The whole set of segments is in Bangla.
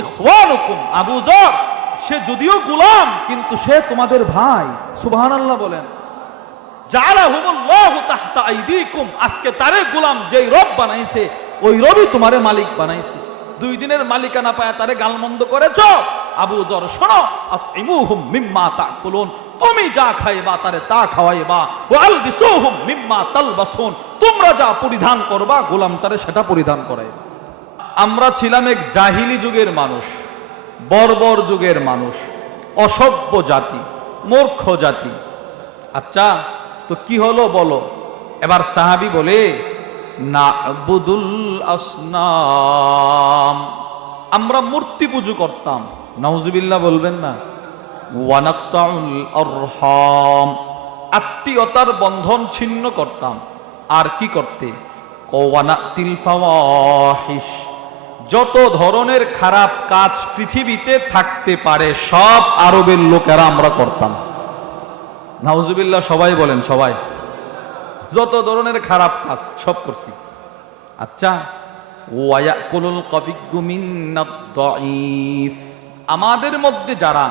ইখওয়ানুকুম, আবু যর সে যদিও গোলাম কিন্তু সে তোমাদের ভাই। সুবহানাল্লাহ বলেন। জাআলাহুমুল্লাহু তাহতা আইদিকুম, আজকে তারে গোলাম যেই রব বানাইছে ওই রবই তোমারে মালিক বানাইছে। 2 দিনের মালিকানা পায় তারে গালমন্দ করেছো। আবু যর শোনো, আতইমুহুম মিম্মা তাকুলুন, তুমি যা খাইবা তারে তা খাওয়াইবা, ওয়া আলবিসুহুম মিম্মা তালবাসুন, তোমরা যা পরিধান করবা গোলামটারে সেটা পরিধান করাইবা। আমরা ছিলাম এক জাহিলি যুগের মানুষ, বর্বর যুগের মানুষ, অসভ্য জাতি, মূর্খ জাতি। আচ্ছা তো কি হলো বলো? এবার সাহাবী বলে, না'বুদুল আসনাম, আমরা মূর্তি পুজো করতাম। নাউজুবিল্লাহ বলবেন না। ওয়া নাকতাউল আরহাম, আত্মীয়তার বন্ধন ছিন্ন করতাম। আর কি করতে? ওয়া নাতিল ফাওয়াহিশ, যত ধরনের খারাপ কাজ পৃথিবীতে থাকতে পারে সব আরবের লোকেরা আমরা করতাম। নাউজুবিল্লাহ সবাই বলেন, সবাই। যত ধরনের খারাপ কাজ সব করছি। আচ্ছা, ওয়ায়াকুলুল কাবিয়্যু মিনাদ দাঈফ, আমাদের মধ্যে যারা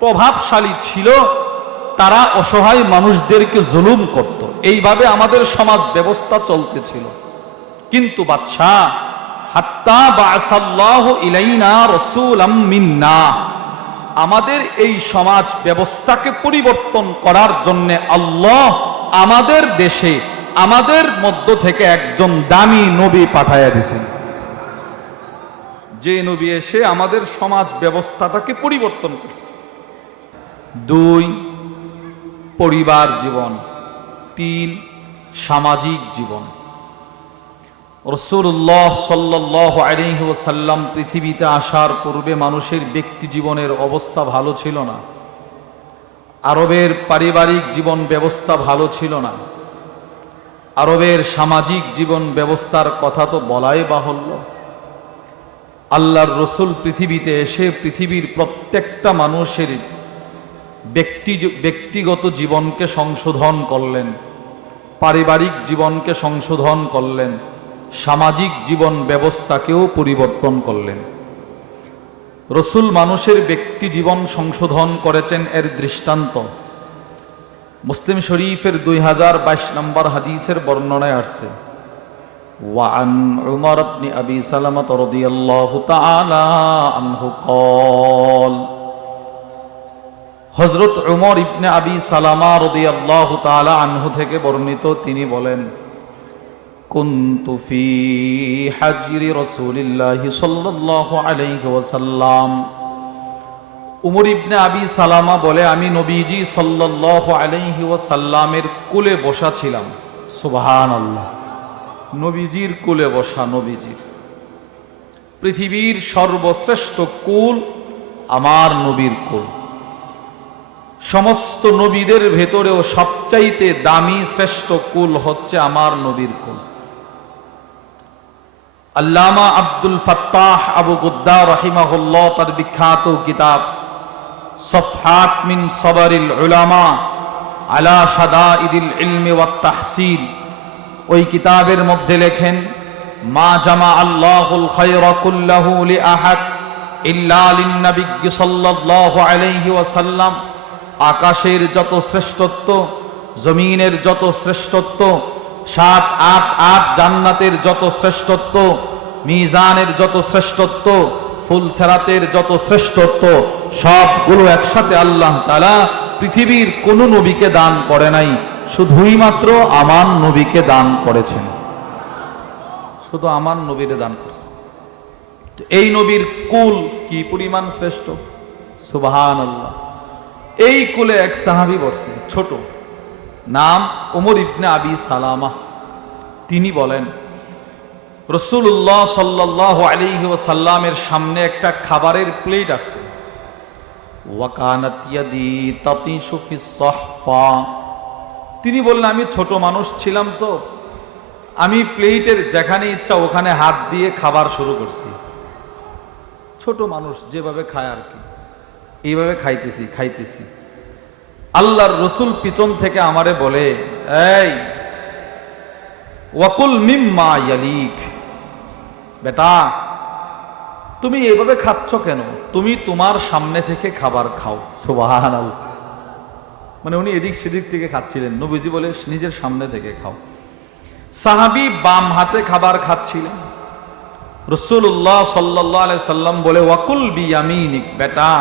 প্রভাবশালী ছিল তারা অসহায় মানুষদেরকে জুলুম করত। এইভাবে আমাদের সমাজ ব্যবস্থা চলতেছিল। কিন্তু বাদশাহ, হাত্তা বাআসাল্লাহু ইলাইনা রাসূলাম মিন্না, আমাদের এই সমাজ ব্যবস্থাকে পরিবর্তন করার জন্য আল্লাহ আমাদের দেশে আমাদের মধ্য থেকে একজন দামি নবী পাঠাইয়া দিয়েছেন। যে নবী এসে আমাদের সমাজ ব্যবস্থাটাকে পরিবর্তন করছে। 2 পরিবার জীবন, 3 সামাজিক জীবন। রাসূলুল্লাহ সাল্লাল্লাহু আলাইহি ওয়াসাল্লাম পৃথিবীতে আসার পূর্বে মানুষের ব্যক্তি জীবনের অবস্থা ভালো ছিল না। আরবের পারিবারিক জীবন ব্যবস্থা ভালো ছিল না। আরবের সামাজিক জীবন ব্যবস্থার কথা তো বলাই বাহুল্য। আল্লাহর রসুল পৃথিবীতে এসে পৃথিবীর প্রত্যেকটা মানুষের ব্যক্তিগত জীবনকে সংশোধন করলেন, পারিবারিক জীবনকে সংশোধন করলেন, সামাজিক জীবন ব্যবস্থাকেও পরিবর্তন করলেন। রসুল মানুষের ব্যক্তি জীবন সংশোধন করেছেন, এর দৃষ্টান্ত মুসলিম শরীফের 2022 নম্বর হাদিসের বর্ণনায় আসছে। ওয়ান উমর ইবনে আবি সালামা রাদিয়াল্লাহু তাআলা আনহু قال, হযরত উমর ইবনে আবি সালামা রাদিয়াল্লাহু তাআলা আনহু থেকে বর্ণিত, তিনি বলেন, কুনতু ফি হাজরি রাসূলিল্লাহি সাল্লাল্লাহু আলাইহি ওয়াসাল্লাম। উমর ইবনে আবি সালামা বলে, আমি নবীজি সাল্লাল্লাহু আলাইহি ওয়াসাল্লামের কোলে বসা ছিলাম। সুবহানাল্লাহ, নবীজির কোলে বসা। নবীজির পৃথিবীর সর্বশ্রেষ্ঠ কুল আমার নবীর কুল। সমস্ত নবীদের ভেতরেও সবচাইতে দামি শ্রেষ্ঠ কুল হচ্ছে আমার নবীর কুল। আল্লামা আব্দুল ফাত্তাহ আবু গুদ্দা রাহিমাহুল্লাহ তার বিখ্যাত কিতাব সফহাত মিন সবরিল উলামা আলা শাদাইদিল ইলমি ওয়াত তাহসিল, ওই কিতাবের মধ্যে লেখেন, মা জামা আল্লাহুল খায়রা কুল্লাহু লি আহাদ ইল্লা লিন নবী সাল্লাল্লাহু আলাইহি ওয়াসাল্লাম, আকাশের যত শ্রেষ্ঠত্ব, জমিনের যত শ্রেষ্ঠত্ব, 7, 8 জান্নাতের যত শ্রেষ্ঠত্ব, মিজানের যত শ্রেষ্ঠত্ব, ফুলসেরাতের যত শ্রেষ্ঠত্ব, সবগুলো একসাথে আল্লাহ তাআলা পৃথিবীর কোন নবীকে দান করে নাই, শুধুই মাত্র আমার নবীকে দান করেছেন। শুধু আমার নবীরে দান করছে। এই নবীর কুল কি পরিমাণ শ্রেষ্ঠ! সুবহানাল্লাহ। এই কুলে এক সাহাবী বসছে, ছোট, নাম উমর ইবনে আবি সালামা। তিনি বলেন, রাসূলুল্লাহ সাল্লাল্লাহু আলাইহি ওয়াসাল্লামের সামনে একটা খাবারের প্লেট আছে। ওয়া কানাত ইয়াদি তাতিশু ফিস সাহফা। তিনি বললেন, আমি ছোট মানুষ ছিলাম তো আমি প্লেটের যেখানে ইচ্ছা ওখানে হাত দিয়ে খাবার শুরু করছি। ছোট মানুষ যেভাবে খায় আর কি, এইভাবে খাইতেছি। আল্লাহর রসুল পিছন থেকে আমারে বলে, এই ওয়াকুল মিম্মা ইয়ালিক, বেটা তুমি এইভাবে খাচ্ছ কেন? তুমি তোমার সামনে থেকে খাবার খাও। সুবহানাল্লাহ। মানে উনি এদিক সেদিক থেকে খাচ্ছিলেন, নবীজি বলে নিজের সামনে থেকে খাও। সাহাবী বাম হাতে খাবার খাচ্ছিলেন, রাসূলুল্লাহ সাল্লাল্লাহু আলাইহি সাল্লাম বলে ওয়াকুল বিয়ামিনিক, বেটা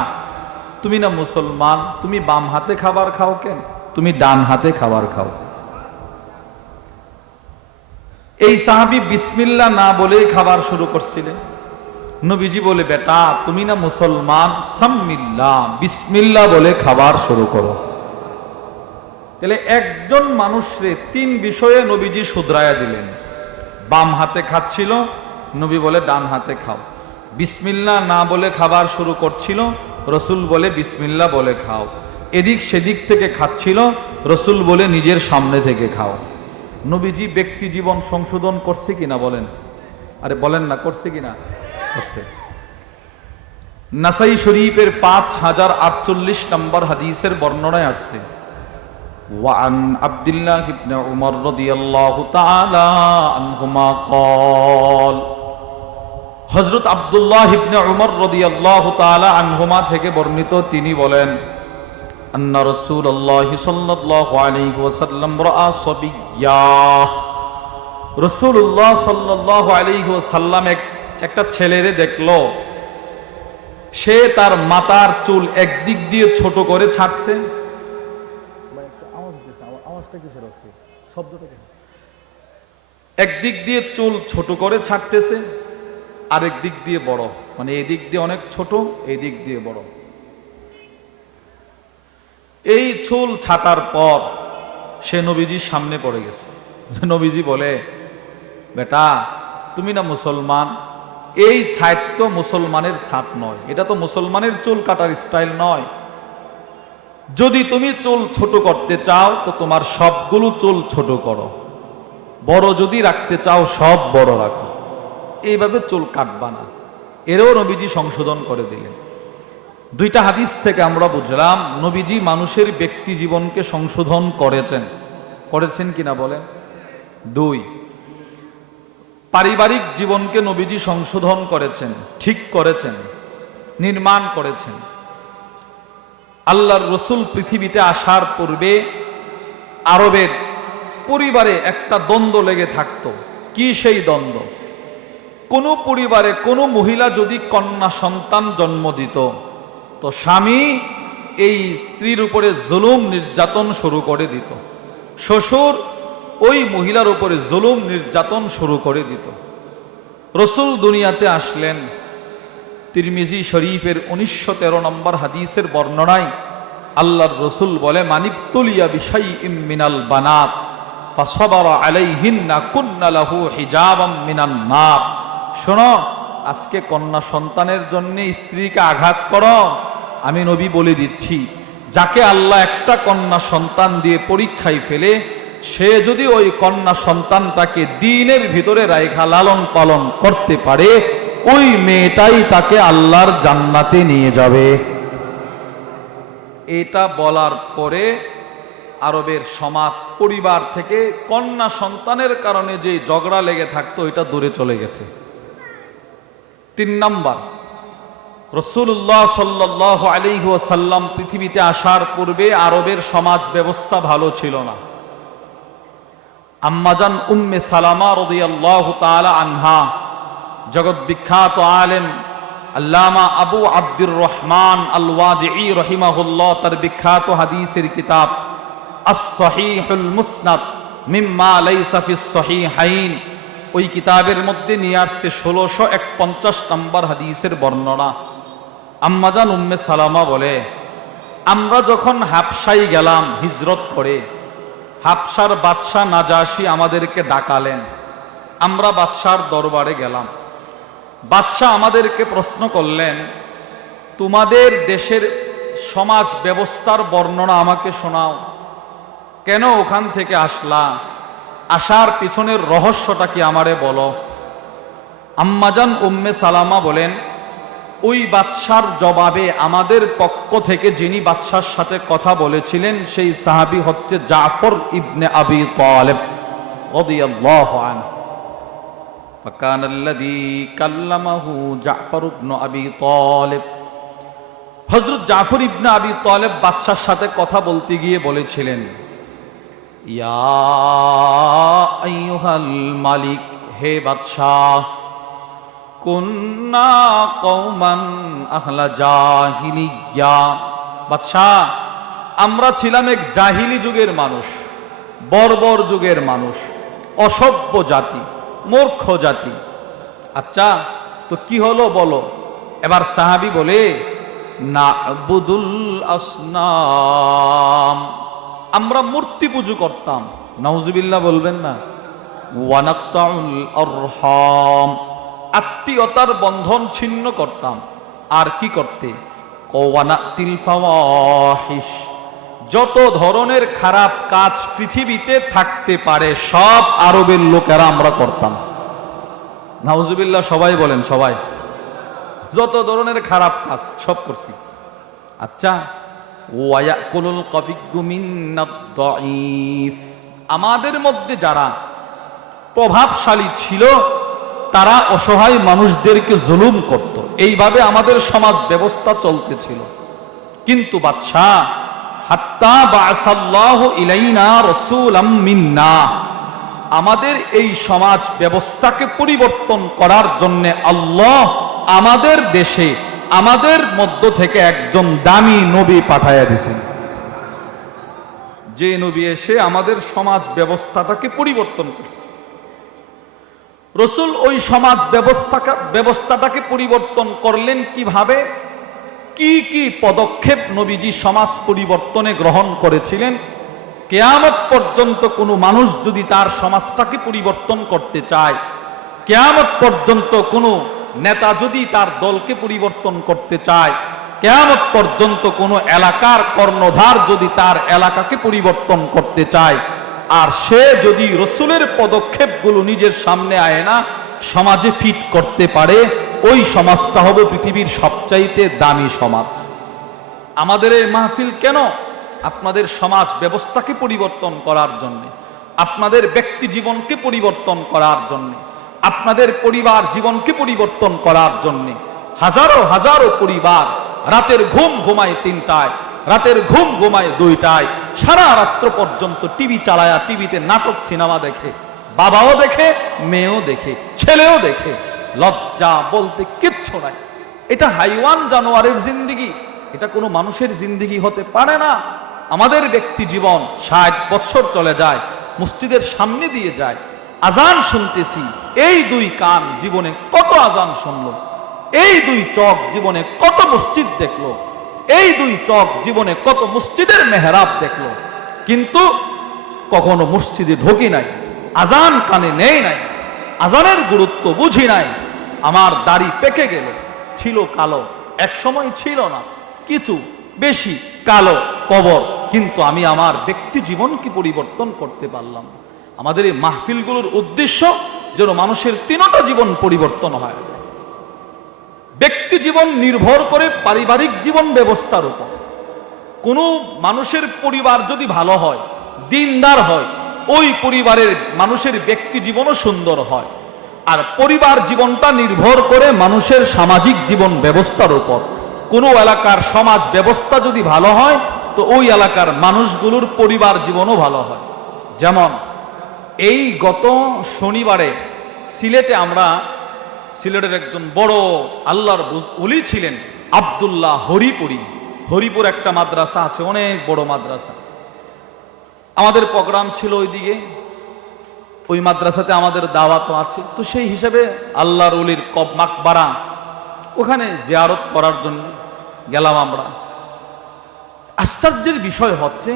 তুমি না মুসলমান, তুমি বাম হাতে খাবার খাও কেন? তুমি ডান হাতে খাবার খাও। এই সাহাবী বিসমিল্লাহ না বলে খাবার শুরু করছিলেন। নবীজি বলে বেটা তুমি না মুসলমান, সাম্মিল্লাহ, বিসমিল্লাহ বলে খাবার শুরু করো। তাহলে একজন মানুষরে তিন বিষয়ে নবীজি শুধরায়া দিলেন। বাম হাতে খাচ্ছিল, নবী বলে ডান হাতে খাও। বিসমিল্লাহ না বলে খাবার শুরু করছিল, রসুল বলে বিসমিল্লাহ বলে খাও। এদিক সেদিক থেকে খাচ্ছিল, রসুল বলে নিজের সামনে থেকে খাও। নবীজি ব্যক্তি জীবন সংশোধন করছে কিনা বলেন? আরে বলেন না, করছে কিনা? করছে। নাসাই শরীফের 5048 নম্বর হাদিসের বর্ণনায় আসছে, ওয়ান আব্দুল্লাহ ইবনে উমর রাদিয়াল্লাহু তাআলা আনহুমা قال, হযরত আব্দুল্লাহ ইবনে উমর রাদিয়াল্লাহু তাআলা আনহুমা থেকে বর্ণিত, তিনি বলেন আন্না রাসূলুল্লাহ সাল্লাল্লাহু আলাইহি ওয়াসাল্লাম রাআ সাবিয়্যা, রাসূলুল্লাহ সাল্লাল্লাহু আলাইহি ওয়াসাল্লাম একটা ছেলেরে দেখলো, সে তার মাথার চুল একদিক দিয়ে ছোট করে ছাড়ছে। একদিক দিয়ে চুল ছোট করে ছাড়তেছে, আরেক দিক দিয়ে বড়, মানে এই দিক দিয়ে অনেক ছোট, এই দিক দিয়ে বড়। এই চুল ছাটার পর সে নবীজির সামনে পড়ে গেছে। নবীজি বলে বেটা তুমি না মুসলমান, এই ছাট তো মুসলমানের ছাট নয়, এটা তো মুসলমানের চুল কাটার স্টাইল নয়। যদি তুমি চুল ছোট করতে চাও তো তোমার সবগুলো চুল ছোট করো, বড় যদি রাখতে চাও সব বড় রাখো, এইভাবে চুল কাটবা না। এরও নবীজি সংশোধন করে দিলেন। দুইটা হাদিস থেকে আমরা বুঝলাম নবীজি মানুষের ব্যক্তি জীবনকে সংশোধন করেছেন কিনা বলেন? দুই, পারিবারিক জীবনকে নবীজি সংশোধন করেছেন, ঠিক করেছেন, নির্মাণ করেছেন। আল্লাহর রসুল পৃথিবীতে আসার পূর্বে আরবের পরিবারে একটা দ্বন্দ্ব লেগে থাকতো। কি সেই দ্বন্দ্ব? কোনো পরিবারে কোনো মহিলা যদি কন্যা সন্তান জন্ম দিত তো স্বামী এই স্ত্রীর উপরে জুলুম নির্যাতন শুরু করে দিত, শ্বশুর ওই মহিলার উপরে জুলুম নির্যাতন শুরু করে দিত। রসুল দুনিয়াতে আসলেন, তিরমিজি শরীফের 1913 নম্বর হাদিসের বর্ণনায় আল্লাহর রসুল বলে মানিবতুলিয়া বিশাইইম মিনাল বানাত ফাসাবারা আলাইহিন্না কুন্না লাহু হিজাবাম মিনান নার। শোনো, আজকে কন্যা সন্তানের জন্য স্ত্রীকে আঘাত করো, আমি নবী বলে দিচ্ছি যাকে আল্লাহ একটা কন্যা সন্তান দিয়ে পরীক্ষায় ফেলে, সে যদি ওই কন্যা সন্তানটাকে দ্বীনের ভিতরে রাইখা লালন পালন করতে পারে, ওই মেয়েটাই তাকে আল্লাহর জান্নাতে নিয়ে যাবে। এটা বলার পরে আরবের সমাজ পরিবার থেকে কন্যা সন্তানের কারণে যে ঝগড়া লেগে থাকতো এটা দূরে চলে গেছে। 3 নাম্বার, রাসূলুল্লাহ সাল্লাল্লাহু আলাইহি ওয়াসাল্লাম পৃথিবীতে আসার পূর্বে আরবের সমাজ ব্যবস্থা ভালো ছিল না। আম্মাজান উম্মে সালামা রাদিয়াল্লাহু তাআলা আনহা, জগৎ বিখ্যাত আলেম আল্লামা আবু আব্দুর রহমান আল ওয়াদিঈ রাহিমাহুল্লাহ তার বিখ্যাত হাদিসের কিতাব আস-সহিহুল মুসনাদ মিম্মা লাইসা ফিস সহিহাইন, ওই কিতাবের মধ্যে নিয়ে আসছে 1651 নম্বর হাদিসের বর্ণনা। আম্মাজান উম্মে সালামা বলে আমরা যখন হাবশায় গেলাম হিজরত করে, হাবশার বাদশাহ নাজাশি আমাদেরকে ডাকালেন, আমরা বাদশার দরবারে গেলাম। বাদশাহ আমাদেরকে প্রশ্ন করলেন তোমাদের দেশের সমাজ ব্যবস্থার বর্ণনা আমাকে শোনাও, কেন ওখান থেকে আসলা, আসার পিছনের রহস্যটা কি আমারে বলো। আম্মাজান উম্মে সালামা বলেন ওই বাদশার জবাবে আমাদের পক্ষ থেকে যিনি বাদশার সাথে কথা বলেছিলেন সেই সাহাবী হচ্ছে জাফর ইবনে আবি তালেব রাদিয়াল্লাহু আনহু। فكان الذي كلمه جعفر بن أبي طالب। হযরত জাফর ইবনে আবি তালেব বাদশার সাথে কথা বলতে গিয়ে বলেছিলেন, ইয়া আইয়ুহাল মালিক, হে বাদশাহ, কুন্না কওমান আহলা জাহিলিয়া। বাদশাহ, আমরা ছিলাম এক জাহিলি যুগের মানুষ, বর্বর যুগের মানুষ, অসভ্য জাতি, মূর্খ জাতি। আচ্ছা, তো কি হলো বলো। এবার সাহাবী বলে, না'বুদুল আসনাম, আমরা মূর্তি পুজো করতাম। নাউজুবিল্লাহ বলবেন না। ওয়া নাকতাউল আরহাম, আত্মীয়তার বন্ধন ছিন্ন করতাম। আর কি করতে? ওয়া নাতিল ফাওয়াহিশ, যত ধরনের খারাপ কাজ পৃথিবীতে থাকতে পারে সব আরবের লোকেরা আমরা করতাম। নাউজুবিল্লাহ সবাই বলেন, সবাই। যত ধরনের খারাপ কাজ সব করছি। আচ্ছা, ওয়ায়াকুলুল কাবিয়্যু মিনাদ দাঈফ, আমাদের মধ্যে যারা প্রভাবশালী ছিল তারা অসহায় মানুষদেরকে জুলুম করত। এইভাবে আমাদের সমাজ ব্যবস্থা চলতেছিল। কিন্তু বাদশাহ, হাত্তা বাআসাল্লাহু ইলাইনা রাসূলাম মিন্না, আমাদের এই সমাজ ব্যবস্থাকে পরিবর্তন করার জন্য আল্লাহ আমাদের দেশে, আমাদের মধ্য থেকে একজন দামি নবী পাঠাইয়া দিয়েছেন, যে নবী এসে আমাদের সমাজ ব্যবস্থাটাকে পরিবর্তন করছে। রাসূল ওই সমাজ ব্যবস্থাটাকে পরিবর্তন করলেন কিভাবে? কি কি পদক্ষেপ নবীজি সমাজ পরিবর্তনে গ্রহণ করেছিলেন? কিয়ামত পর্যন্ত কোনো মানুষ যদি তার সমাজটাকে পরিবর্তন করতে চায়, কিয়ামত পর্যন্ত কোনো নেতা যদি তার দলকে পরিবর্তন করতে চায়, কিয়ামত পর্যন্ত কোনো এলাকার কর্ণধার যদি তার এলাকাকে পরিবর্তন করতে চায়, আর সে যদি রাসূলের পদক্ষেপগুলো নিজের সামনে আয়না সমাজে ফিট করতে পারে, ওই সমাজটা হবে পৃথিবীর সবচাইতে দামি সমাজ। আমাদের এই মাহফিল কেন? আপনাদের সমাজ ব্যবস্থাকে পরিবর্তন করার জন্য, আপনাদের ব্যক্তি জীবনকে পরিবর্তন করার জন্য, আপনাদের পরিবার জীবনকে পরিবর্তন করার জন্য। হাজারো হাজারো পরিবার রাতের ঘুম ঘুমায় 3টায়, রাতের ঘুম ঘুমায় 2টায়, সারা রাত্র পর্যন্ত টিভি চালায়া টিভিতে নাটক সিনেমা দেখে, বাবাও দেখে, মেয়েও দেখে, ছেলেও দেখে। লজ্জা বলতে কিচ্ছু নাই। এটা হাইওয়ান জানোয়ারের জিন্দেগি, এটা কোনো মানুষের জিন্দেগি হতে পারে না। আমাদের ব্যক্তি জীবন 60 বছর চলে যায়, মসজিদের সামনে দিয়ে যায়, আজান শুনতেছি, এই 2 কান জীবনে কত আজান শুনলো, এই 2 চোখ জীবনে কত মসজিদ দেখলো, এই 2 চোখ জীবনে কত মসজিদের মেহরাব দেখলো, কিন্তু কখনো মসজিদে ঢুকি নাই, আজান কানে নেই নাই, আজানের গুরুত্ব বুঝি নাই। আমার দাড়ি পেকে গেল, ছিল কালো, এক সময় ছিল না, কিছু বেশি কালো কবর, কিন্তু আমি আমার ব্যক্তি জীবনকে পরিবর্তন করতে পারলাম। আমাদের এই মাহফিলগুলোর উদ্দেশ্য যেন মানুষের 3টা জীবন পরিবর্তন হয়। ব্যক্তি জীবন নির্ভর করে পারিবারিক জীবন ব্যবস্থার উপর। কোনো মানুষের পরিবার যদি ভালো হয়, দিনদার হয়, ওই পরিবারের মানুষের ব্যক্তি জীবনও সুন্দর হয়। আর পরিবার জীবনটা নির্ভর করে মানুষের সামাজিক জীবন ব্যবস্থার উপর। কোনো এলাকার সমাজ ব্যবস্থা যদি ভালো হয়, তো ওই এলাকার মানুষগুলোর পরিবার জীবনও ভালো হয়। যেমন এই গত শনিবারে সিলেটের একজন বড় আল্লাহর ওলি ছিলেন আব্দুল্লাহ হরিপুরি। হরিপুর একটা মাদ্রাসা আছে, অনেক বড় মাদ্রাসা। আমাদের প্রোগ্রাম ছিল ওইদিকে, ওই মাদ্রাসাতে আমাদের দাওয়াতও আছে। তো সেই হিসাবে আল্লাহর ওলির মাকবারা ওখানে জিয়ারত করার জন্য গেলাম আমরা। আশ্চর্যের বিষয় হচ্ছে,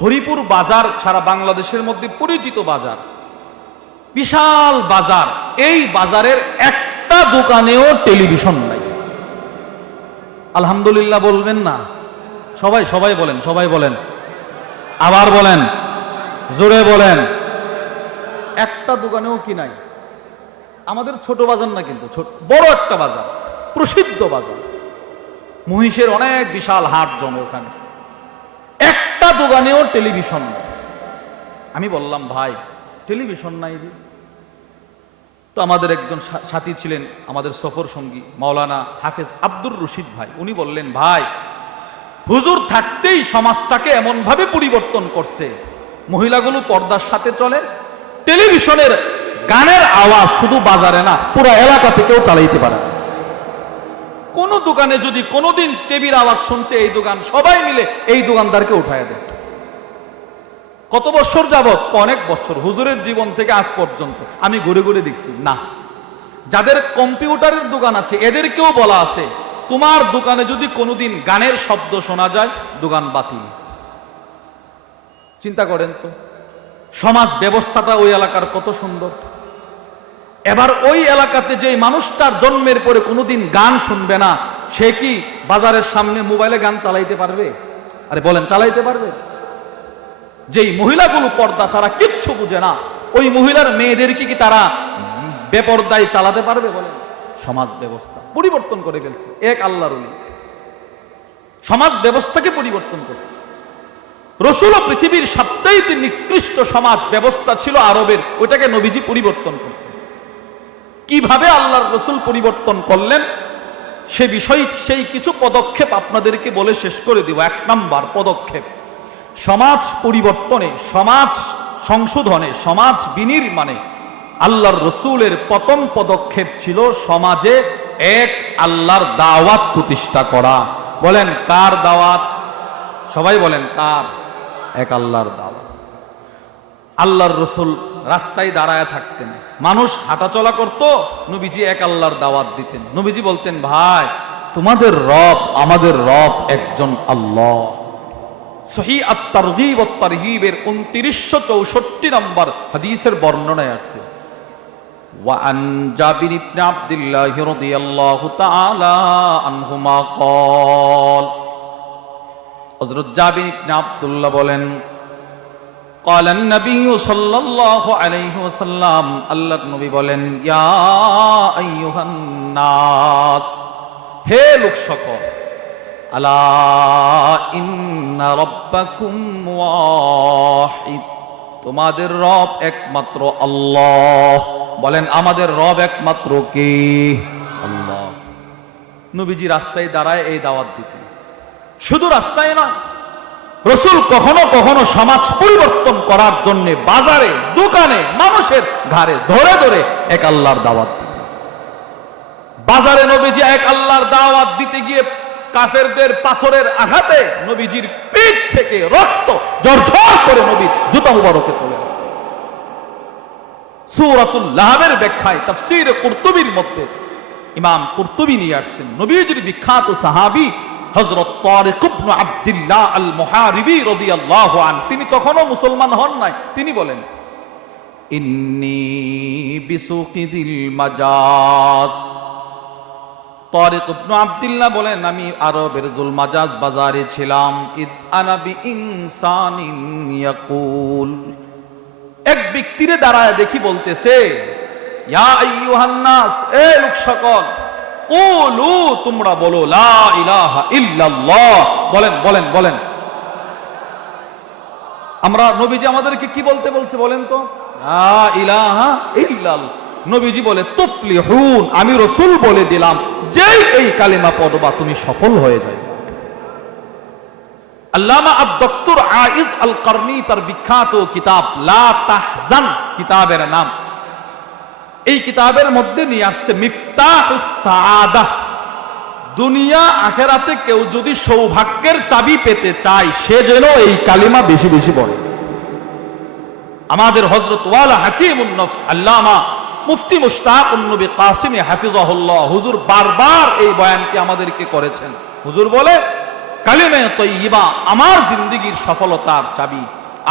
হরিপুর বাজার সারা বাংলাদেশের মধ্যে পরিচিত বাজার, বিশাল বাজার। এই বাজারের একটা দোকানেও টেলিভিশন নাই। আলহামদুলিল্লাহ বলবেন না? সবাই বলেন, সবাই বলেন, আবার বলেন, জোরে বলেন। একটা দোকানেও কি নাই? আমাদের ছোট বাজার না, কিন্তু বড় একটা বাজার, প্রসিদ্ধ বাজার। মহিষের অনেক বিশাল হাট জমে ওখানে, একটা দোকানেও টেলিভিশন নাই। আমি বললাম, ভাই টেলিভিশন নাই যে? তো আমাদের একজন সাথী ছিলেন, আমাদের সফর সঙ্গী মাওলানা হাফেজ আব্দুর রশিদ ভাই। উনি বললেন, ভাই হুজুর থাকতেই সমাজটাকে এমন ভাবে পরিবর্তন করছে, মহিলাগুলো পর্দার সাথে চলে, টেলিভিশনের গানের আওয়াজ শুধু বাজারে না, পুরো এলাকা থেকেও চালাইতে পারে না। কোন দোকানে যদি কোনোদিন টিভির আওয়াজ শুনছে এই দোকান, সবাই মিলে এই দোকানদারকে উঠায় দেয়। কত বছর যাবত? অনেক বছর, হুজুরের জীবন থেকে আজ পর্যন্ত আমি ঘুরে ঘুরে দেখছি না। যাদের কম্পিউটারের দোকান আছে এদেরকেও বলা আছে, তোমার দোকানে যদি কোনোদিন গানের শব্দ শোনা যায় দোকান বাতিল। চিন্তা করেন তো সমাজ ব্যবস্থাটা ওই এলাকার কত সুন্দর। এবার ওই এলাকাতে যে মানুষটার জন্মের পরে কোনোদিন গান শুনবে না, সে কি বাজারের সামনে মোবাইলে গান চালাইতে পারবে? আরে বলেন, চালাইতে পারবে? যেই মহিলাগুলো পর্দা ছাড়া কিচ্ছু বুঝে না, ওই মহিলার মেয়েদেরকে কি তারা বেপর্দায় চালাতে পারবে? বলেন। সমাজ ব্যবস্থা পরিবর্তন করে ফেলছে এক আল্লাহর ওলি, সমাজ ব্যবস্থাকে পরিবর্তন করছে। রসুল পৃথিবীর সবচাইতে নিকৃষ্ট সমাজ ব্যবস্থা ছিল আরবের, ওইটাকে নবীজি পরিবর্তন করছে। কিভাবে আল্লাহর রসুল পরিবর্তন করলেন সে বিষয়, সেই কিছু পদক্ষেপ আপনাদেরকে বলে শেষ করে দিব। 1 নাম্বার পদক্ষেপ, সমাজ পরিবর্তনে, সমাজ সংশোধনে, সমাজ বিনির্মাণে আল্লাহর রসুলের প্রথম পদক্ষেপ ছিল সমাজে এক আল্লাহর দাওয়াত প্রতিষ্ঠা করা। বলেন কার দাওয়াত? সবাই বলেন কার? এক আল্লাহর দাওয়াত। আল্লাহর রসুল রাস্তায় দাঁড়ায় থাকতেন, মানুষ হাঁটাচলা করত, নবীজি এক আল্লাহর দাওয়াত দিতেন। নবীজি বলতেন, ভাই তোমাদের রব আমাদের রব একজন আল্লাহ। সহিহ আত-তারগীব ওয়াত তারহীবের 2964 নম্বর হাদিসের বর্ণনায় আছে, ওয়া আন জাবির ইবনে আব্দুল্লাহ রাদিয়াল্লাহু তাআলা আনহুমা ক্বাল, হযরত জাবির ইবনে আব্দুল্লাহ বলেন, قال النبي صلى الله عليه وسلم, আল্লাহর নবী বলেন, ইয়া আইয়ুহান নাস, হে লোক সকল, আলা ইন্না রাব্বাকুম ওয়াহিদ, তোমাদের রব একমাত্র আল্লাহ। বলেন আমাদের রব একমাত্র কে? আল্লাহ। নবীজি রাস্তায় দাঁড়ায় এই দাওয়াত দিতেন। শুধু রাস্তায় নয়, রসুল কখনো কখনো সমাজ পরিবর্তন করার জন্য বাজারে, দোকানে, মানুষের ঘাড়ে ধরে ধরে এক আল্লাহর দাওয়াত দিতেন। বাজারে নবীজি এক আল্লাহর দাওয়াত দিতে গিয়ে কাফেরদের পাথরের আঘাতে নবীজির পিঠ থেকে রক্ত ঝরঝর করে নবীর জুতা মুবারকে চলে আসে। সূরাতুল লাহবের ব্যাখ্যায় তাফসীরে কুরতুবীর মধ্যে ইমাম কুরতুবী নিয়ে আসছেন, নবীজির বিখ্যাত সাহাবী হযরত তারিক ইবনে আব্দুল্লাহ আল মুহারিবি রাদিয়াল্লাহু আনহু, তিনি তখনও মুসলমান হন নাই। তিনি বলেন, ইন্নী বিসুকিদিল মাজাজ, তারিক ইবনে আব্দুল্লাহ বলেন, আমি আরবের যুল মাজাজ বাজারে ছিলাম। ইদ আনা বি ইনসানিন ইয়াকুল, এক ব্যক্তিরে দাঁড়ায় দেখি বলতেছে, ইয়া আইয়ুহান নাস, এ লোক সকল, কুলু, তোমরা বলো, লা ইলাহা ইল্লাল্লাহ। বলেন বলেন বলেন। আমরা নবীজি আমাদেরকে কি বলতে বলছে বলেন তো? লা ইলাহা ইল্লাল্লাহ। নবীজি বলে, তুফলিহুন, আমি রাসূল বলে দিলাম, যেই এই কালিমা পড়বা তুমি সফল হয়ে যাবে। আল্লামা আদ-ডক্টর আইজ আল করনি তার বিখ্যাত কিতাব লা তাহজান কিতাবের নাম, এই কিতাবের মধ্যে নিয়ে আসছে মিফতাহুস সাআদা, দুনিয়া আখিরাতে কেউ যদি সৌভাগ্যের চাবি পেতে চায় সে যেন এই কালিমা বেশি বেশি পড়ে। আমাদের হযরত ওয়ালা হাকিমুন নফস আল্লামা মুফতি মুশতাকুন নবী কাসিম হাফিজাহুল্লাহ, হুজুর বারবার এই বয়ানটি আমাদেরকে করেছেন। হুজুর বলে, কালিমে তয়্যিবা আমার জিন্দেগীর সফলতার চাবি,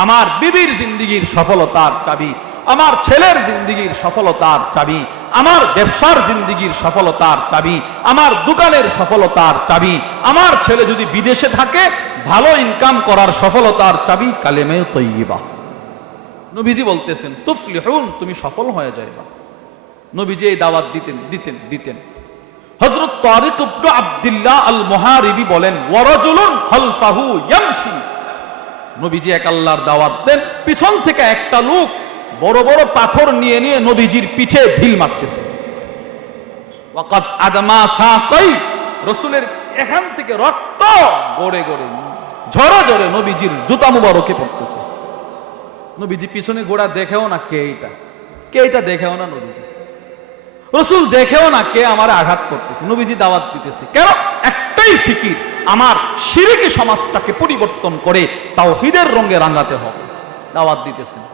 আমার বিবির জিন্দেগীর সফলতার চাবি, আমার ছেলের জিন্দেগীর সফলতার চাবি, আমার ব্যবসার জিন্দেগীর সফলতার চাবি, আমার দোকানের সফলতার চাবি, আমার ছেলে যদি বিদেশে থাকে ভালো ইনকাম করার সফলতার চাবি কালিমে তয়্যিবা। নবীজি বলতেছেন, তুফলিহুন, তুমি সফল হয়ে যাইবা। নবীজি এই দাওয়াত দিতেন দিতেন দিতেন। হযরত তারিক ইবনে আব্দুল্লাহ আল মুহারিবি বলেন, ওয়ারাজুলুন খালফাহু ইয়ামশি, নবীজি এক আল্লাহর দাওয়াত দেন, পিছন থেকে একটা লোক বড় বড় পাথর নিয়ে নিয়ে নবীজির পিঠে ঢিল মারতেছে। ওয়াকাদ আদমা সাকাই, রাসূলের এখান থেকে রক্ত গড়ে গড়ে ঝরে ঝরে নবীজির জুতা মুবারকে পড়তেছে। নবীজি পিছনে ঘোড়া দেখেও না কে এটা দেখেও না নবীজি, রাসূল দেখেও না কে আমার আঘাত করতেছে। নবীজি দাওয়াত দিতেছে, কেন? একটাই ফিকির, আমার শিরকি সমাজটাকে পরিবর্তন করে তাওহীদের রঙে রাঙাতে হবে।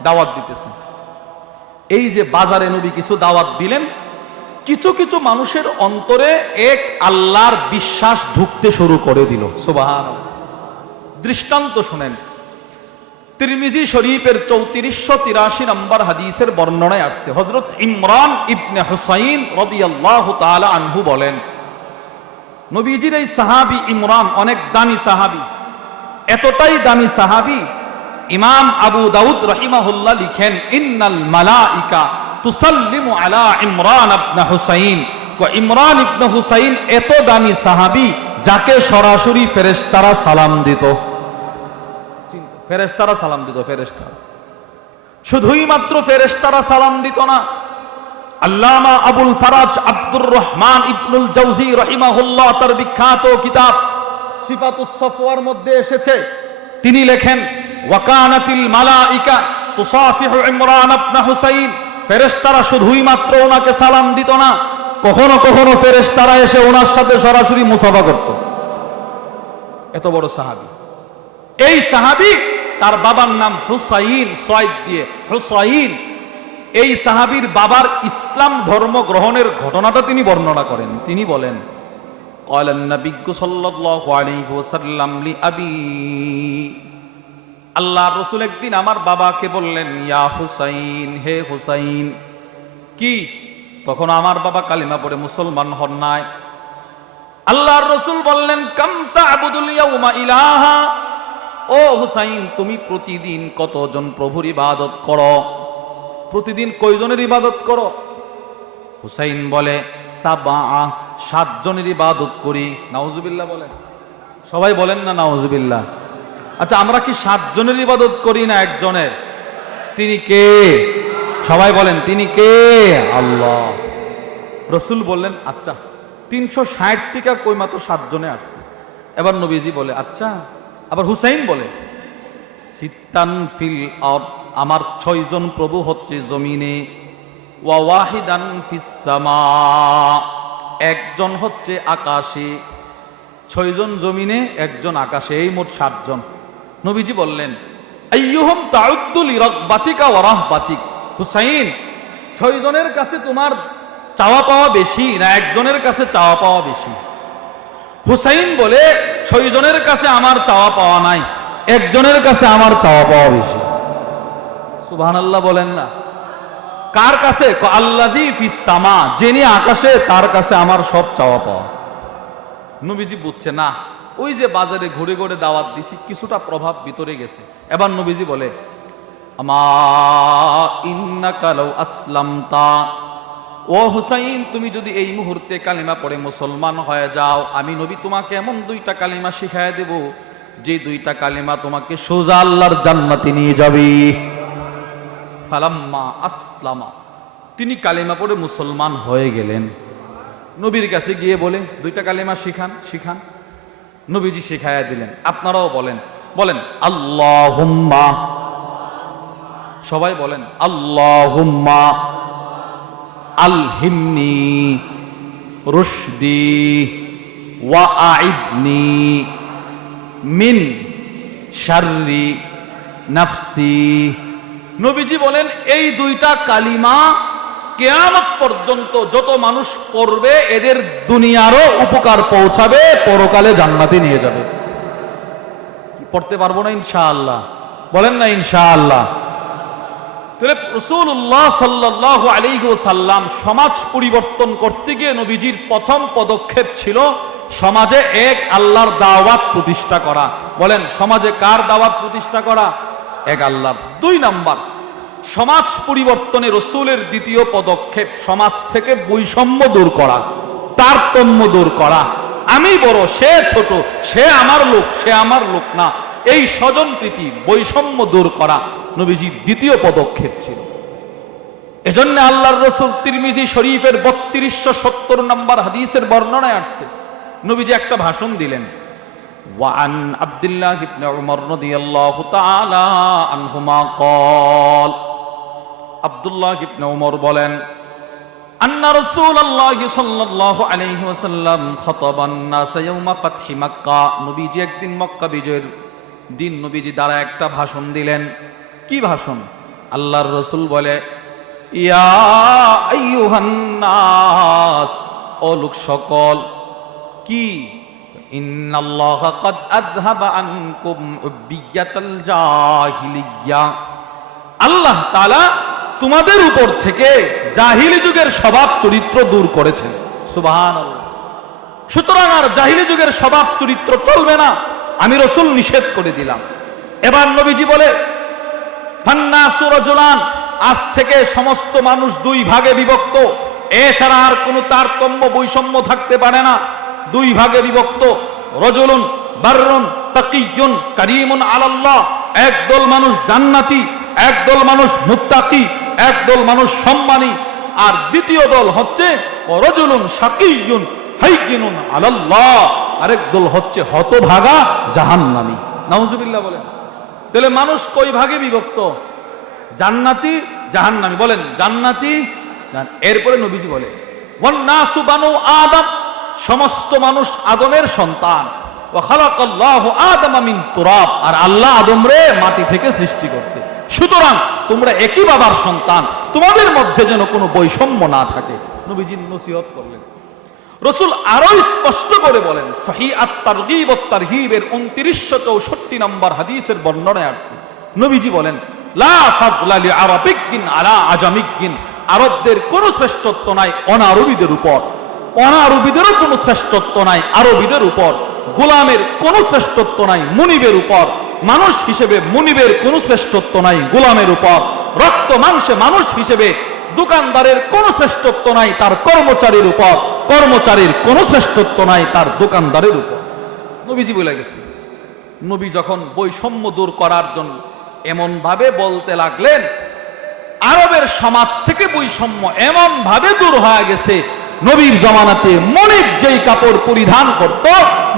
দাওয়াত দিতেছেন। এই যে বাজারে নবী কিছু দাওয়াত দিলেন, কিছু কিছু মানুষের অন্তরে এক আল্লাহর বিশ্বাস ঢুকতে শুরু করে দিল। সুবহানাল্লাহ। দৃষ্টান্ত শুনেন, তিরমিজি শরীফের 3483 নম্বর হাদিসের বর্ণনায় আসছে, হযরত ইমরান ইবনে হুসাইন রাদিয়াল্লাহু তাআলা আনহু বলেন, নবীজির এই সাহাবী ইমরান অনেক দামি সাহাবী, এতটাই দামি সাহাবী, ইমাম আবু দাউদ রাহিমাহুল্লাহ লিখেন, ইন্নাল মালাইকা তুসাল্লিমু আলা ইমরান ইবনে হুসাইন। ইমরান ইবনে হুসাইন এত দামি সাহাবী, যাকে সরাসরি ফেরেশতারা সালাম দিত। ফেরেশতারা সালাম দিত। ফেরেশতারা শুধুই মাত্র ফেরেশতারা সালাম দিত না, আল্লামা আবুল ফারাজ আব্দুর রহমান ইবনুল জাওজি রাহিমাহুল্লাহ তার বিখ্যাত কিতাব সিফাতুস সফওয়ার মধ্যে এসেছে, তিনি লেখেন, ওয়াকানাতিল মালাইকা তুসাফিহু ইমরান ইবনে হুসাইন। ফেরেশতারা শুধুই মাত্র ওনাকে সালাম দিত না, কখনো কখনো ফেরেশতারা এসে ওনার সাথে সরাসরি মুসাফা করত। এত বড় সাহাবী। এই সাহাবী, তার বাবার নাম হুসাইন, সয়দ দিয়ে হুসাইন। এই সাহাবীর বাবার ইসলাম ধর্ম গ্রহণের ঘটনাটা তিনি বর্ণনা করেন। তিনি বলেন, ক্বালান নবী সাল্লাল্লাহু আলাইহি ওয়াসাল্লাম লি আবি, আল্লাহর রাসূল একদিন আমার বাবাকে বললেন, ইয়া হুসাইন, হে হুসাইন। কি? তখন আমার বাবা কালিমা পড়ে মুসলমান হন নাই। আল্লাহর রাসূল বললেন, কাম তা'বুদুল ইয়াউমা ইলাহা, ও হুসাইন, তুমি প্রতিদিন কতজন প্রভুর ইবাদত করো? প্রতিদিন কয়জনের ইবাদত করো? হুসাইন বলে, সাবা, 7 জনের ইবাদত করি। নাউজুবিল্লাহ বলেন, সবাই বলেন না নাউজুবিল্লাহ। আচ্ছা, আমরা কি 7 জনের ইবাদত করি না একজনের? তিনি কে? সবাই বলেন, তিনি কে? আল্লাহ। রাসূল বললেন, আচ্ছা 360 থেকে কই মাত্র 7 জনে আসছে। এবার নবীজি বলে, আচ্ছা। আবার হুসাইন বলে, সিত্তান ফিল আরদ, আমার 6 জন প্রভু হচ্ছে জমিনে, ওয়া ওয়াহিদান ফিস সামা, একজন হচ্ছে আকাশে। 6 জন জমিনে, একজন আকাশে, এই মোট 7 জন। নবীজি বললেন, আইয়ুহুম তাউদ্দু লিরাগবাতিকা ওয়া রাহবাতিক। হুসাইন, 6 জনের কাছে তোমার চাওয়া পাওয়া বেশি না একজনের কাছে চাওয়া পাওয়া বেশি? হুসাইন বলে, 6 জনের কাছে আমার চাওয়া পাওয়া নাই, একজনের কাছে আমার চাওয়া পাওয়া বেশি। সুবহানাল্লাহ বলেন না। কার কাছে? আল্লাযী ফিস সামা, যিনি আকাশে, তার কাছে আমার সব চাওয়া পাওয়া। নবীজি বুঝছে না, ওই যে বাজারে ঘুরে ঘুরে দাওয়াত দিছি, কিছুটা প্রভাব ভিতরে গেছে। এবার নবীজি বলে, আমা ইন্নাকা লাউ আসলামতা, ও হুসাইন, তুমি যদি এই মুহূর্তে কালিমা পড়ে মুসলমান হয়ে যাও, আমি নবী তোমাকে এমন 2টা কালিমা শিখায় দেব, যে 2টা কালিমা তোমাকে সোজা আল্লাহর জান্নাতে নিয়ে যাবে। ফালাম্মা আসলামা, তিনি কালিমা পড়ে মুসলমান হয়ে গেলেন। নবীর কাছে গিয়ে বলে, 2টা কালিমা শিখান। নবীজি শিখায়া দিলেন। আপনারাও বলেন আল্লাহুম্মা, সবাই বলেন আল্লাহুম্মা আলহিমনি রুশদি ওয়া আইদনি মিন শাররি নাফসি। নবীজি বলেন, এই 2টা কালিমা কিয়ামত পর্যন্ত যত মানুষ পড়বে, এদের দুনিয়ারও উপকার পৌঁছাবে, পরকালে জান্নাতে নিয়ে যাবে। পড়তে পারবো না ইনশাআল্লাহ? বলেন না ইনশাআল্লাহ। তাহলে রাসূলুল্লাহ সাল্লাল্লাহু আলাইহি ওয়াসাল্লাম সমাজ পরিবর্তন করতে গিয়ে নবীজির প্রথম পদক্ষেপ ছিল সমাজে এক আল্লাহর দাওয়াত প্রতিষ্ঠা করা। বলেন, সমাজে কার দাওয়াত প্রতিষ্ঠা করা? এক আল্লাহর। 2 নাম্বার, সমাজ পরিবর্তনে রাসূলের দ্বিতীয় পদক্ষেপ সমাজ থেকে বৈষম্য দূর করা, তারতম্য দূর করা। আমি বড়, সে ছোট, সে আমার লোক, সে আমার লোক না, এই স্বজনপ্রীতি, বৈষম্য দূর করা নবীজির দ্বিতীয় পদক্ষেপ ছিল। এজন্য আল্লাহর রাসূল তিরমিজি শরীফের 3270 নম্বর হাদিসের বর্ণনায় আসছে, নবীজি একটা ভাষণ দিলেন। ওয়ান আব্দুল্লাহ ইবনে উমর রাদিয়াল্লাহু তাআলা আনহুমা قال, আব্দুল্লাহ ইবনে উমর বলেন, আন্না রাসূলুল্লাহ সাল্লাল্লাহু আলাইহি ওয়াসাল্লাম খাতাবান নাস ইয়াউমা ফাতহি মক্কা, নবীজি একদিন মক্কা বিজয়ের দিন নবীজি দ্বারা একটা ভাষণ দিলেন। কি ভাষণ? আল্লাহর রাসূল বলে, ইয়া আইয়ুহান নাস, ও লোক সকল, কি? ইন্নাল্লাহা ক্বাদ আযহাবা আনকুম উবিয়াতাল জাহিলিয়্যা, আল্লাহ তাআলা তোমাদের উপর থেকে জাহিলি যুগের স্বভাব চরিত্র দূর করেছেন। সুবহানাল্লাহ। সুতরাং আর জাহিলি যুগের স্বভাব চরিত্র চলবে না, আমি রাসূল নিষেধ করে দিলাম। এবার নবীজি বলে, ফান্নাসু রাজুলান, আজ থেকে সমস্ত মানুষ দুই ভাগে বিভক্ত, এছাড়া আর কোনো তারতম্য বৈষম্য থাকতে পারে না। দুই ভাগে বিভক্ত, রাজুলুন বাররুন তাকিয়ুন কারীমুন আলাল্লাহ, একদল মানুষ জান্নাতি, একদল মানুষ মুত্তাকি, একদল মানুষ সম্মানী, আর দ্বিতীয় দল হচ্ছে রাজুলুন শাকিয়ুন হাইয়িনুন আলাল্লাহ, আরেক দল হচ্ছে হতভাগা জাহান্নামী। নাউজুবিল্লাহ বলেন। তাহলে মানুষ কই ভাগে বিভক্ত? জান্নাতি জাহান্নামী। বলেন জান্নাতি। এরপরে নবীজি বলে, ওয়ান নাসু বানু আদম, সমস্ত মানুষ আদমের সন্তান। ওয়া খালাকাল্লাহু আদামা মিন তুরাব, আর আল্লাহ আদমরে মাটি থেকে সৃষ্টি করছে। সুতরাং তোমরা একই বাবার সন্তান, তোমাদের মধ্যে যেন কোনো বৈষম্য না থাকে। নবীজি নসিহত করলেন। রাসূল আরো স্পষ্ট করে বলেন, সহিহ আত-তারগীব ওয়াত তারহিবের 2964 নম্বর হাদিসের বর্ণনায় আসছে, নবীজি বলেন, লা ফাদলা লি আরাবিয়্যিন আলা আজামিয়্যিন, আরবদের কোনো শ্রেষ্ঠত্ব নাই অনারবীদের উপর, অনারবীদেরও কোনো শ্রেষ্ঠত্ব নাই আরবীদের উপর, গোলামের কোনো শ্রেষ্ঠত্ব নাই মুনিবের উপর, মানুষ হিসেবে মুনিবের কোনো শ্রেষ্ঠত্ব নাই গোলামের উপর, রক্ত মাংসে মানুষ হিসেবে দোকানদারের কোনো শ্রেষ্ঠত্ব নাই তার কর্মচারীর উপর, কর্মচারীর কোনো শ্রেষ্ঠত্ব নাই তার দোকানদারের উপর। নবীজি বলে গেছে। নবী যখন বৈষম্য দূর করার জন্য এমন ভাবে বলতে লাগলেন, আরবের সমাজ থেকে বৈষম্য এমন ভাবে দূর হয়ে গেছে, নবীর জমানাতে মনিব যেই কাপড় পরিধান করত,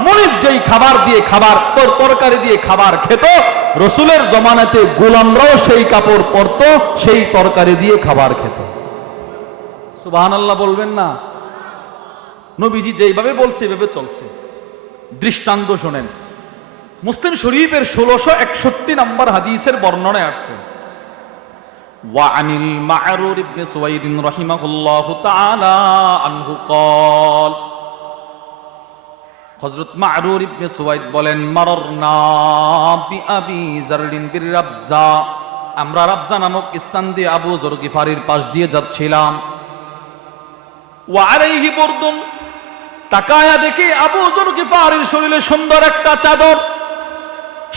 মনিব যেই খাবার দিয়ে খাবার তরকারি দিয়ে খাবার খেত, রাসূলের জমানাতে গোলামরাও সেই কাপড় পরত, সেই তরকারি দিয়ে খাবার খেত। সুবহানাল্লাহ বলবেন না? নবীজি যেইভাবে বলছে এভাবে চলছে। দৃষ্টান্ত শোনেন, মুসলিম শরীফের 1661 নম্বর হাদিসের বর্ণনায় আসছে, ওয়ানিল মা'রুর ইবনে সুওয়াইদ রাহিমাহুল্লাহু তাআলা আনহু قال, হযরত মা'রুর ইবনে সুওয়াইদ বলেন, মাররনা বিআবি যাররিন বিরাবজা, আমরা রাবজা নামক স্থান দিয়ে আবু যর গিফারির পাশ দিয়ে যাচ্ছিলাম। ওয়া আলাইহি বুরদুন, তাকায়া দেখি আবু যর গিফারির শরীরে সুন্দর একটা চাদর,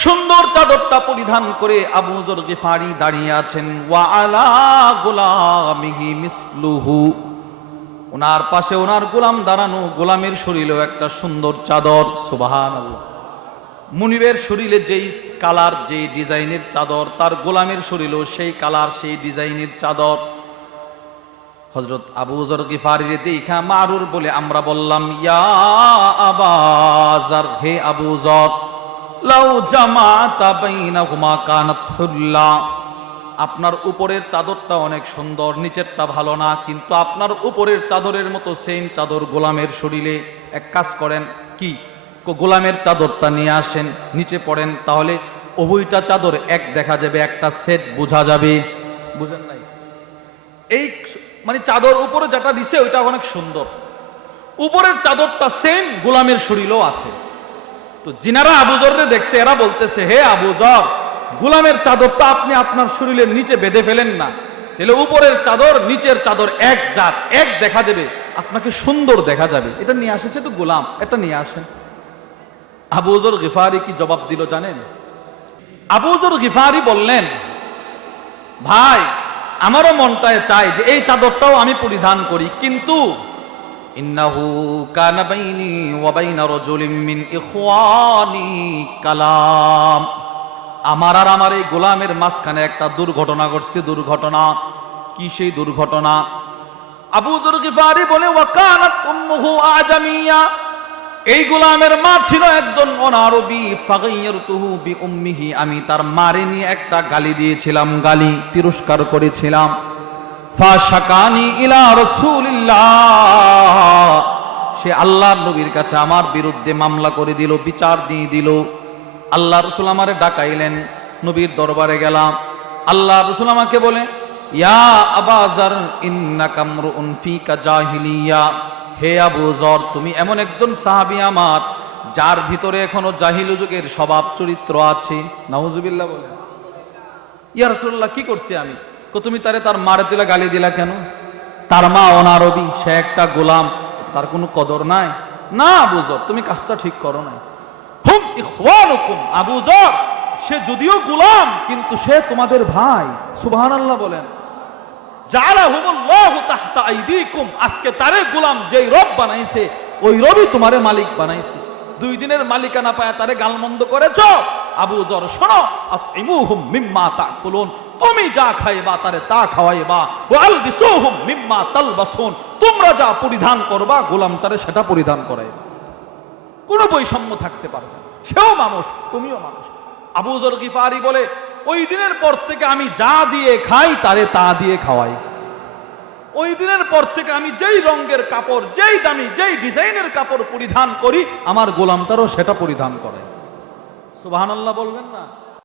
সুন্দর চাদরটা পরিধান করে আবু যর গিফারি দাঁড়িয়ে আছেন। ওয়া আলা গুলামিহি মিসলুহু, ওনার পাশে ওনার গোলাম দাঁড়ানো, গোলামের শরীরেও একটা সুন্দর চাদর। সুবহানাল্লাহ। মুনিবের শরীরে যেই কালার যেই ডিজাইনের চাদর, তার গোলামের শরীরেও সেই কালার সেই ডিজাইনের চাদর। হযরত আবু যর গিফারির দেখা মারুর বলে আমরা বললাম, ইয়া আবা যর, হে আবু যর, লাউ জামাতা বাইনাহুমা কানাত হুল্লা, আপনার উপরের চাদরটা অনেক সুন্দর, নিচেরটা ভালো না, কিন্তু আপনার উপরের চাদরের মতো সেম চাদর গোলামের শরীরে। এক কাজ করেন, কি, গোলামের চাদরটা নিয়ে আসেন, নিচে পড়েন, তাহলে উভয়টা চাদর এক দেখা যাবে, একটা সেট বোঝা যাবে। বুঝেন নাই? এই মানে চাদর উপরে যেটা দিছে ওইটা অনেক সুন্দর, উপরের চাদরটা সেম গোলামের শরীরেও আছে। তো যিনারা আবু যররে দেখছে এরা বলতেছে, হে আবু যর, গোলামের চাদরটা আপনি আপনার শরীরের নিচে বেঁধে ফেলেন না, তাহলে উপরের চাদর নিচের চাদর এক জাত, এক দেখা যাবে, আপনাকে সুন্দর দেখা যাবে। এটা নিয়ে আসেছে তো গোলাম, এটা নিয়ে আসেন। আবু যর গিফারি কি জবাব দিল জানেন? আবু যর গিফারি বললেন, ভাই, আমারও মনটায় চায় যে এই চাদরটাও আমি পরিধান করি, কিন্তু ইন্নাহু কানা বাইনি ওয়া বাইনা রাজুলিন মিন ইখওয়ানি কালাম, আমার আর আমার এই গোলামের মাঝখানে একটা দুর্ঘটনা ঘটছে। দুর্ঘটনা কি সেই দুর্ঘটনা? আবু যর গিফারি বলে ওয়াকানাত উম্মুহু আজামিয়া, এই গোলামের মা ছিল একজন অনারবী। ফাগাইয়ারতুহু বিউম্মিহি, আমি তার মারে নিয়ে একটা গালি দিয়েছিলাম, গালি তিরস্কার করেছিলাম। ফাশাকানি ইলা রাসূলিল্লাহ, সে আল্লাহর নবীর কাছে আমার বিরুদ্ধে মামলা করে দিল, বিচার দিয়ে দিল। আল্লাহ রাসূল আমারে ডাকাইলেন, নবীর দরবারে গেলাম। আল্লাহ রাসূল আমাকে বলে, ইয়া আবা যর ইন্নাকা আমরুন ফিকা জাহিলিয়া, হে আবু যর, তুমি এমন একজন সাহাবী আমার যার ভিতরে এখনো জাহিলি যুগের স্বভাব চরিত্র আছে। নাউজুবিল্লাহ বলে। ইয়া রাসূলুল্লাহ, কি করছি আমি? তুমি তার মারে তুলে গালি দিলা কেন? তার মা অনারবী, সে একটা গোলাম, তার কোনো কদর নাই? না আবু যর, তুমি কাজটা ঠিক করো নাই। হুম ইখওয়ানুকুম, আবু যর, সে যদিও গোলাম কিন্তু সে তোমাদের ভাই। সুবহানাল্লাহ বলেন। জাআলাহুমুল্লাহু তাহতা আইদিকুম, আজকে তারে গোলাম যেই রব বানাইছে ওই রবই তোমারে মালিক বানাইছে। 2 দিনের মালিকানা পায় তারে গালমন্দ করেছো। আবু যর শোনো, আতইমুহুম মিম্মা তাকুলুন, তুমি যা খাইবা তারে তা খাওয়াইবা। ওয়ালবিসুহুম মিম্মা তালবাসুন, তোমরা যা পরিধান করবা গোলামটারে সেটা পরিধান করাইবা। কোনো বৈষম্য থাকতে পারবে না, সেও মানুষ তুমিও মানুষ। আবু যর গিফারি বলে, ওই দিনের পর থেকে আমি যা দিয়ে খাই তারে তা দিয়ে খাওয়াই। ওই দিনের পর থেকে আমি যেই রঙের কাপড়, যেই দামি, যেই ডিজাইনের কাপড় পরিধান করি, আমার গোলামটারও সেটা পরিধান করে। সুবহানাল্লাহ বলবেন না?